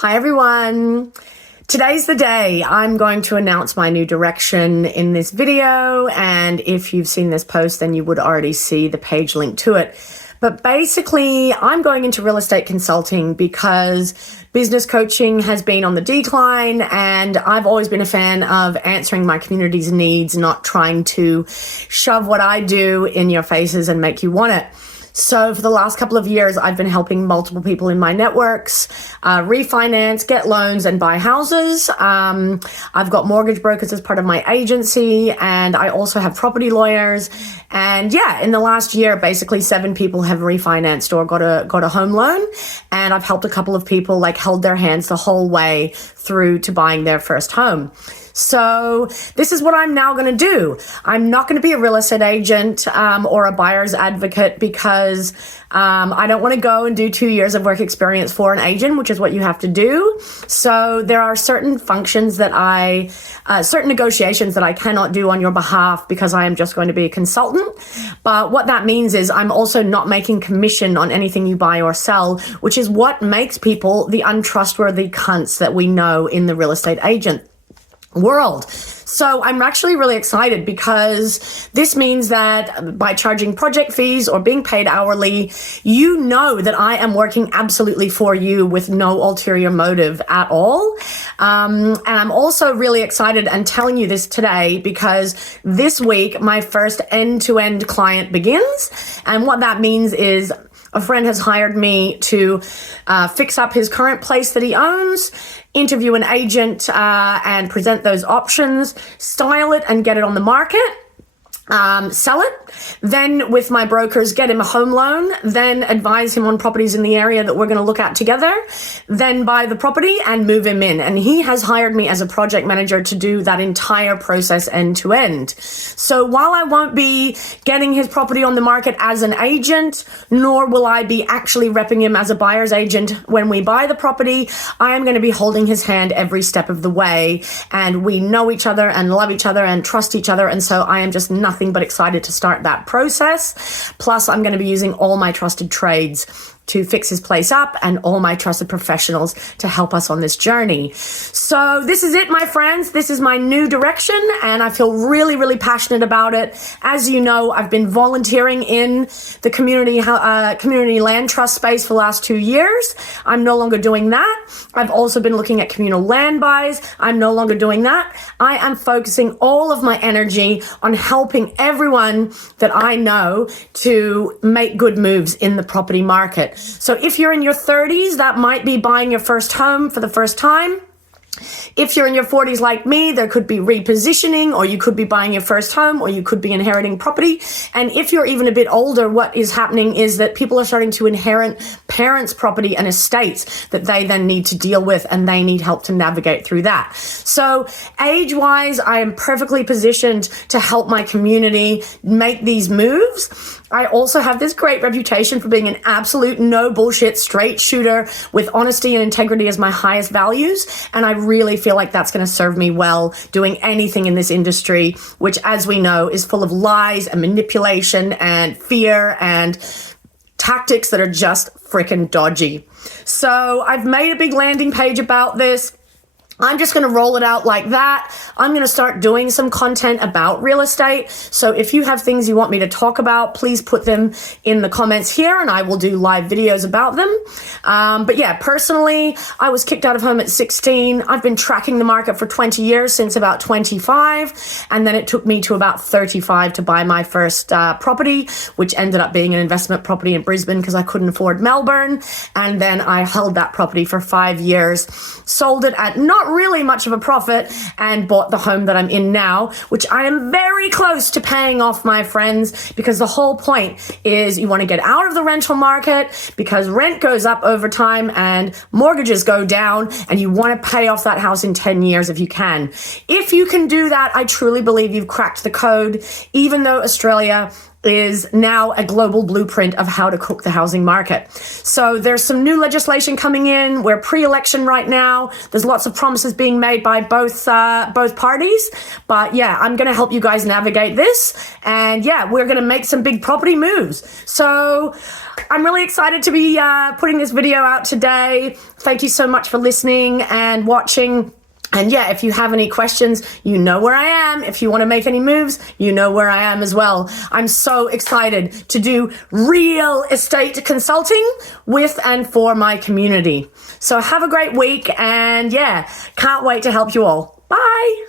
Hi, everyone. Today's the day I'm going to announce my new direction in this video. And if you've seen this post, then you would already see the page link to it. But basically, I'm going into real estate consulting because business coaching has been on the decline, and I've always been a fan of answering my community's needs, not trying to shove what I do in your faces and make you want it. So for the last couple of years, I've been helping multiple people in my networks refinance, get loans, and buy houses. I've got mortgage brokers as part of my agency, and I also have property lawyers. And yeah, in the last year, basically 7 people have refinanced or got a home loan. And I've helped a couple of people held their hands the whole way through to buying their first home. So this is what I'm now going to do. I'm not going to be a real estate agent or a buyer's advocate because I don't want to go and do 2 years of work experience for an agent, which is what you have to do. So there are certain functions that certain negotiations that I cannot do on your behalf because I am just going to be a consultant. But what that means is I'm also not making commission on anything you buy or sell, which is what makes people the untrustworthy cunts that we know in the real estate agent world. So I'm actually really excited because this means that by charging project fees or being paid hourly, you know that I am working absolutely for you with no ulterior motive at all. And I'm also really excited and telling you this today because this week my first end-to-end client begins. And what that means is a friend has hired me to fix up his current place that he owns, interview an agent and present those options, style it and get it on the market, sell it, then with my brokers get him a home loan, then advise him on properties in the area that we're going to look at together, then buy the property and move him in. And he has hired me as a project manager to do that entire process end to end. So while I won't be getting his property on the market as an agent, nor will I be actually repping him as a buyer's agent when we buy the property, I am going to be holding his hand every step of the way. And we know each other and love each other and trust each other. And so I am just nothing but excited to start that process. Plus, I'm going to be using all my trusted trades to fix his place up and all my trusted professionals to help us on this journey. So this is it, my friends. This is my new direction and I feel really, really passionate about it. As you know, I've been volunteering in the community land trust space for the last 2 years. I'm no longer doing that. I've also been looking at communal land buys. I'm no longer doing that. I am focusing all of my energy on helping everyone that I know to make good moves in the property market. So if you're in your 30s, that might be buying your first home for the first time. If you're in your 40s like me, there could be repositioning, or you could be buying your first home, or you could be inheriting property. And if you're even a bit older, what is happening is that people are starting to inherit parents' property and estates that they then need to deal with, and they need help to navigate through that. So age-wise, I am perfectly positioned to help my community make these moves. I also have this great reputation for being an absolute no bullshit straight shooter with honesty and integrity as my highest values. And I really feel like that's going to serve me well doing anything in this industry, which, as we know, is full of lies and manipulation and fear and tactics that are just freaking dodgy. So I've made a big landing page about this. I'm just going to roll it out like that. I'm going to start doing some content about real estate. So if you have things you want me to talk about, please put them in the comments here and I will do live videos about them. But yeah, personally, I was kicked out of home at 16. I've been tracking the market for 20 years, since about 25. And then it took me to about 35 to buy my first property, which ended up being an investment property in Brisbane because I couldn't afford Melbourne. And then I held that property for 5 years, sold it at not really much of a profit, and bought the home that I'm in now, which I am very close to paying off, my friends, because the whole point is you want to get out of the rental market because rent goes up over time and mortgages go down, and you want to pay off that house in 10 years if you can. If you can do that, I truly believe you've cracked the code, even though Australia is now a global blueprint of how to cook the housing market. So there's some new legislation coming in. We're pre-election right now. There's lots of promises being made by both parties. But yeah, I'm going to help you guys navigate this. And yeah, we're going to make some big property moves. So I'm really excited to be putting this video out today. Thank you so much for listening and watching. And yeah, if you have any questions, you know where I am. If you want to make any moves, you know where I am as well. I'm so excited to do real estate consulting with and for my community. So have a great week, and yeah, can't wait to help you all. Bye.